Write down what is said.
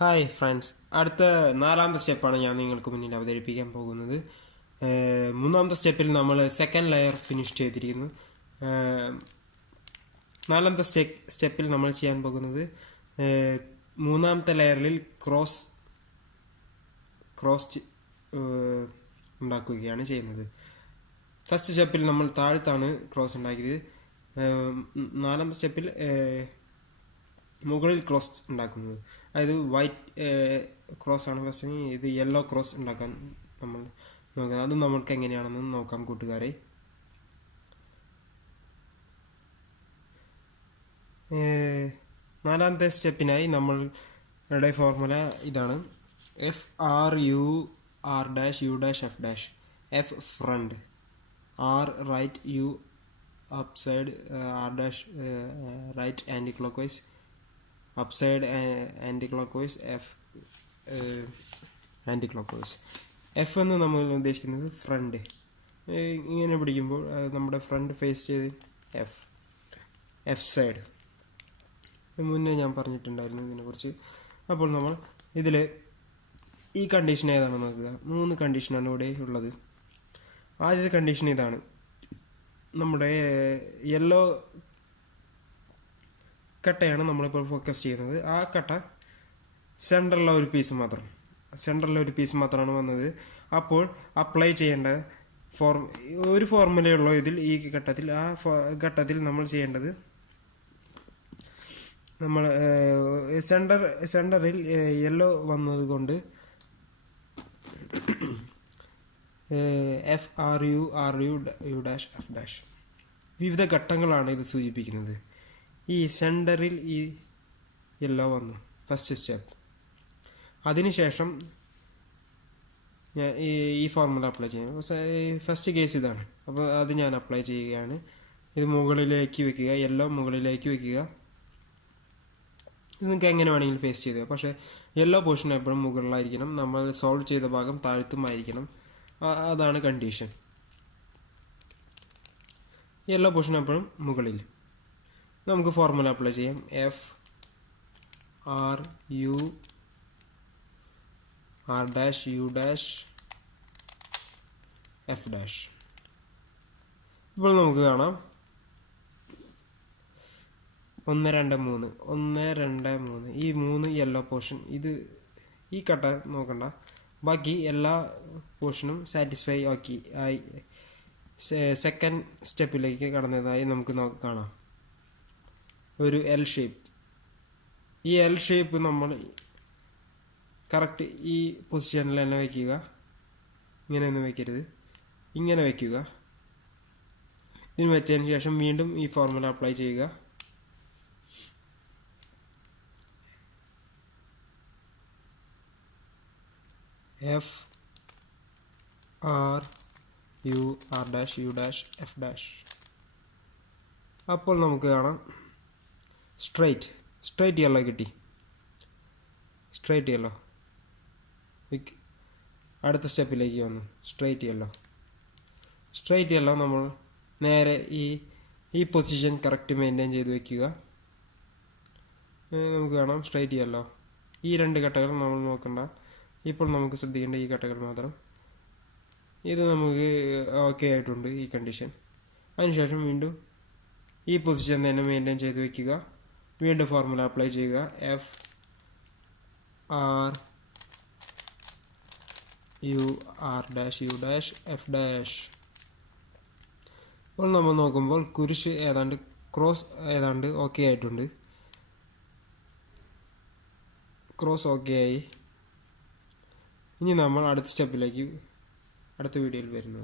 Hi friends, അടുത്ത നാലാമത്തെ സ്റ്റെപ്പാണ് ഞാൻ നിങ്ങൾക്ക് മുന്നിൽ അവതരിപ്പിക്കാൻ പോകുന്നത്. മൂന്നാമത്തെ സ്റ്റെപ്പിൽ നമ്മൾ സെക്കൻഡ് ലെയർ ഫിനിഷ് ചെയ്തിരിക്കുന്നു. നാലാമത്തെ സ്റ്റെപ്പിൽ നമ്മൾ ചെയ്യാൻ പോകുന്നത് മൂന്നാമത്തെ ലെയറിൽ ക്രോസ് ഉണ്ടാക്കുകയാണ് ചെയ്യുന്നത്. ഫസ്റ്റ് സ്റ്റെപ്പിൽ നമ്മൾ താഴത്താണ് ക്രോസ് ഉണ്ടാക്കിയത്. നാലാമത്തെ സ്റ്റെപ്പിൽ മുകളിൽ ക്രോസ് ഉണ്ടാക്കുന്നത്, അതായത് വൈറ്റ് ക്രോസ് ആണ് ഫസ്റ്റ്. ഇത് യെല്ലോ ക്രോസ് ഉണ്ടാക്കാൻ നമ്മൾ നോക്കുന്നത്. അത് നമ്മൾക്ക് എങ്ങനെയാണെന്ന് നോക്കാം കൂട്ടുകാരെ. നാലാമത്തെ സ്റ്റെപ്പിനായി നമ്മളുടെ ഫോർമുല ഇതാണ്: FRUR-U', F front, R right, U upside, R' right anti clockwise, upside anti-clockwise, F anti-clockwise. F എന്ന് നമ്മൾ ഉദ്ദേശിക്കുന്നത് ഫ്രണ്ട്. ഇങ്ങനെ പിടിക്കുമ്പോൾ നമ്മുടെ ഫ്രണ്ട് ഫേസ് ചെയ്ത് എഫ് സൈഡ്. മുന്നേ ഞാൻ പറഞ്ഞിട്ടുണ്ടായിരുന്നു ഇതിനെക്കുറിച്ച്. അപ്പോൾ നമ്മൾ ഇതിൽ ഈ കണ്ടീഷൻ ഏതാണെന്ന് നോക്കുക. 3 കണ്ടീഷനാണ് ഇവിടെ ഉള്ളത്. ആദ്യത്തെ കണ്ടീഷൻ ഇതാണ്: നമ്മുടെ യെല്ലോ കട്ടയാണ് നമ്മളിപ്പോൾ ഫോക്കസ് ചെയ്യുന്നത്. ആ കട്ട സെൻറ്ററിലെ ഒരു പീസ് മാത്രമാണ് വന്നത്. അപ്പോൾ അപ്ലൈ ചെയ്യേണ്ട ഒരു ഫോർമുലയുള്ളൂ ഇതിൽ. ഈ ഘട്ടത്തിൽ നമ്മൾ ചെയ്യേണ്ടത്, നമ്മൾ സെൻറ്ററിൽ യെല്ലോ വന്നതുകൊണ്ട് FRUR-U', വിവിധ ഘട്ടങ്ങളാണ് ഇത് സൂചിപ്പിക്കുന്നത്. ഈ സെൻറ്ററിൽ ഈ യെല്ലോ വന്നു, ഫസ്റ്റ് സ്റ്റെപ്പ്. അതിനുശേഷം ഞാൻ ഈ ഫോർമുല അപ്ലൈ ചെയ്യാം. ഫസ്റ്റ് കേസ് ഇതാണ്. അപ്പോൾ അത് ഞാൻ അപ്ലൈ ചെയ്യുകയാണ്. ഇത് മുകളിലേക്ക് വെക്കുക, യെല്ലോ മുകളിലേക്ക് വെക്കുക. ഇത് നിങ്ങൾക്ക് എങ്ങനെ വേണമെങ്കിലും ഫേസ് ചെയ്യുക. പക്ഷേ യെല്ലോ പോർഷൻ എപ്പോഴും മുകളിലായിരിക്കണം. നമ്മൾ സോൾവ് ചെയ്ത ഭാഗം താഴ്ത്തുമായിരിക്കണം. അതാണ് കണ്ടീഷൻ. യെല്ലോ പോർഷൻ എപ്പോഴും മുകളിൽ. നമുക്ക് ഫോർമുല അപ്ലൈ ചെയ്യാം. FRUR', U', F'. ഇപ്പോൾ നമുക്ക് കാണാം 1 2 3 ഈ 3 യെല്ലോ പോർഷൻ. ഈ കട്ട നോക്കണ്ട, ബാക്കി എല്ലാ പോർഷനും സാറ്റിസ്ഫൈ ആയി സെക്കൻഡ് സ്റ്റെപ്പിലേക്ക് കടന്നതായി നമുക്ക് കാണാം. ഒരു എൽ ഷേപ്പ്. ഈ എൽ ഷേപ്പ് നമ്മൾ കറക്റ്റ് ഈ പൊസിഷനിൽ തന്നെ വയ്ക്കുക. ഇങ്ങനെയൊന്നും വയ്ക്കരുത്, ഇങ്ങനെ വയ്ക്കുക. ഇതിന് വെച്ചതിന് ശേഷം വീണ്ടും ഈ ഫോർമുല അപ്ലൈ ചെയ്യുക. FRUR', U', F'. അപ്പോൾ നമുക്ക് കാണാം സ്ട്രൈറ്റ് യെല്ലോ കിട്ടി. സ്ട്രൈറ്റ് യെല്ലോ അടുത്ത സ്റ്റെപ്പിലേക്ക് വന്നു. സ്ട്രൈറ്റ് യെല്ലോ നമ്മൾ നേരെ ഈ പൊസിഷൻ കറക്റ്റ് മെയിൻറ്റെയിൻ ചെയ്ത് വയ്ക്കുക. നമുക്ക് കാണാം സ്ട്രൈറ്റ് യെല്ലോ. ഈ 2 ഘട്ടങ്ങൾ നമ്മൾ നോക്കണ്ട. ഇപ്പോൾ നമുക്ക് ശ്രദ്ധിക്കേണ്ട ഈ ഘട്ടങ്ങൾ മാത്രം. ഇത് നമുക്ക് ഓക്കെ ആയിട്ടുണ്ട്, ഈ കണ്ടീഷൻ. അതിനുശേഷം വീണ്ടും ഈ പൊസിഷൻ തന്നെ മെയിൻറ്റെയിൻ ചെയ്ത് വയ്ക്കുക. വീണ്ടും ഫോർമുല അപ്ലൈ ചെയ്യുക. FRUR', F'. ഇപ്പോൾ നമ്മൾ നോക്കുമ്പോൾ കുരിശ് ക്രോസ് ഏതാണ്ട് ഓക്കെ ആയിട്ടുണ്ട്. ക്രോസ് ഓക്കെ ആയി. ഇനി നമ്മൾ അടുത്ത സ്റ്റെപ്പിലേക്ക് അടുത്ത വീഡിയോയിൽ വരുന്നത്.